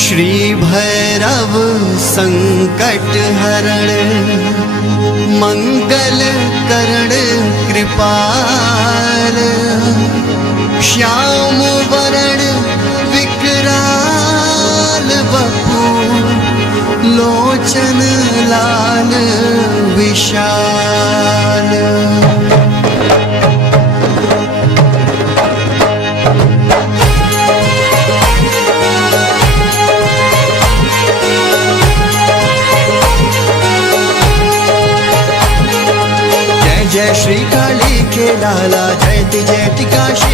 श्री भैरव संकट हरण मंगल करण कृपाल श्याम वरण विकराल बपू लोचन लाल विशाल। जय श्री काली के लाला जयति जयति काशी।